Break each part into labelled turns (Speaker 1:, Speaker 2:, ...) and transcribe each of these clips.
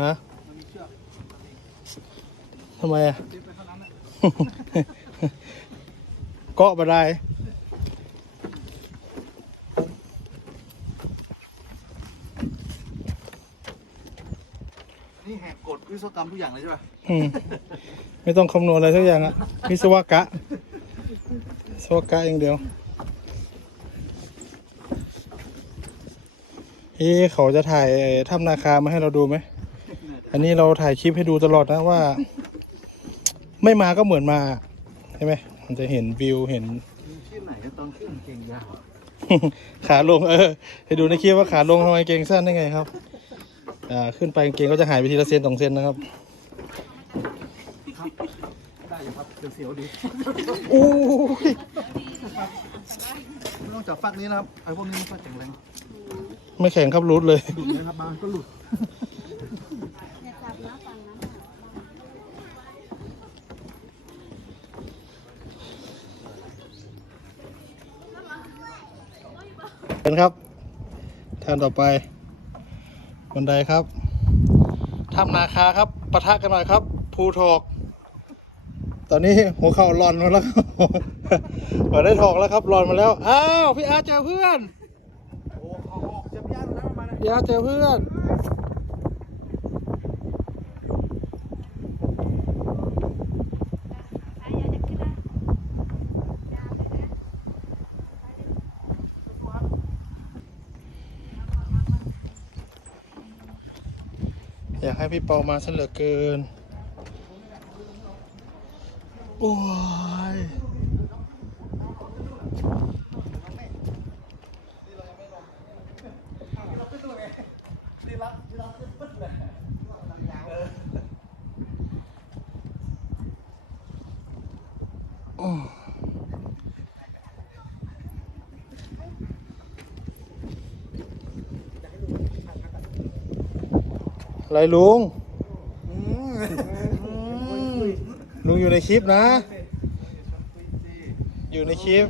Speaker 1: ฮะ
Speaker 2: มันมีเชือก
Speaker 1: ทำไมอะ
Speaker 2: ติดไปเท่านั้นน่ะ
Speaker 1: เกาะบาได้
Speaker 2: นี่แหกกฎวิศวกรรมทุกอย่างเลยใช่ป่ะ
Speaker 1: อืมไม่ต้องคำนวณอะไรทุกอย่างอะวิศวกะวิศวกะอย่างเดียว เอ๊ะเขาจะถ่ายไอ้ถ้ำนาคามาให้เราดูไหม อันนี้เราถ่ายคลิปให้ดูตลอดนะว่า ไม่มาก็เหมือนมาใช่ไหมมันจะเห็นวิวเห็น
Speaker 2: มีที่ไหนตอนขึ้นเก่งยาว
Speaker 1: ขาลงเออให้ดูในคลิปว่าขาลงทำไมเกงสั้นได้ไงครับ อ่าขึ้นไปกางเกงก็จะหายไปทีละเซนสองเซนนะครับ
Speaker 2: ครับได้อยู่ครับเสียวๆดี
Speaker 1: โอ้ย
Speaker 2: ไม่ต้องจับฟักนี้นะครับไอ้พวกนี้มันก็แข็งแรง
Speaker 1: ไม่แข็งครับรูดเลย
Speaker 2: หลุดเลยครับบางก็หลุด
Speaker 3: อย่าจับนะฝั่งนั้นน่ะ
Speaker 1: เป็นครับทางต่อไป บันไดครับถ้ำนาคาครับปะทะกันหน่อยครับภูทอก ตอนนี้หัวเข่าหลอนมาแล้วครับมาได้ทอกแล้วครับหลอนมาแล้ว อ้าว พี่อาร์ตเจอเพื่อน
Speaker 2: โอ้ออกออกเจ็บยากแล้วประมาณนั้น
Speaker 1: พี่อาร์ตเจอเพื่อน อยากให้พี่เปามาซะเหลือเกิน โอ้ย
Speaker 2: นี่รักนี่รักขึ้นปึ๊ดเลยเอ อ
Speaker 1: อะไรลุง
Speaker 2: อืม
Speaker 1: ลุงอยู่ในคลิปนะ อยู่ในคลิป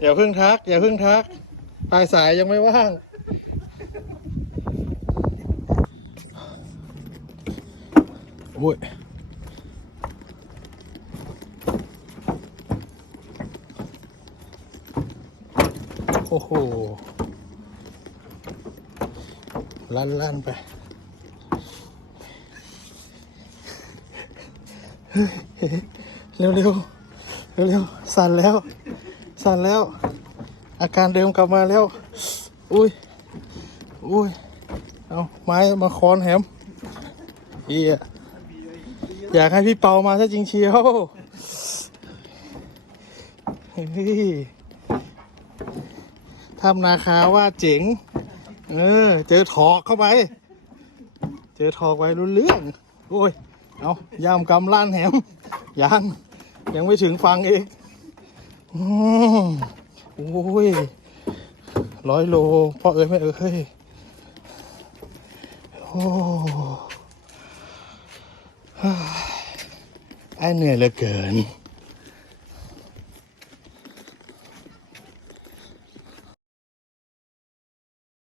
Speaker 1: อย่าเพิ่งทัก อย่าเพิ่งทัก ปลายสายยังไม่ว่าง โอ้ยโอ้โห ลั่นลั่นไปเร็วเร็วเร็วเร็วสั่นแล้ว สั่นแล้ว อาการเดิมกลับมาแล้ว อุ้ย อุ้ย เอาไม้มาค้อนแหมเฮียอยากให้พี่เปามาซะจริงเชียวเฮ้ยทำนาคาว่าเจ๋ง เออ เจอถอกเข้าไป เจอถอกไว้รุนเรื่อง โอ้ย เอายามกำล้านแหมยัง ยังไม่ถึงฟังอีกอืมโอ้ยร้อยโลพ่อเอ้ยไม่เอ้ยโอ้ไอ้เหนื่อยเหลือเกิน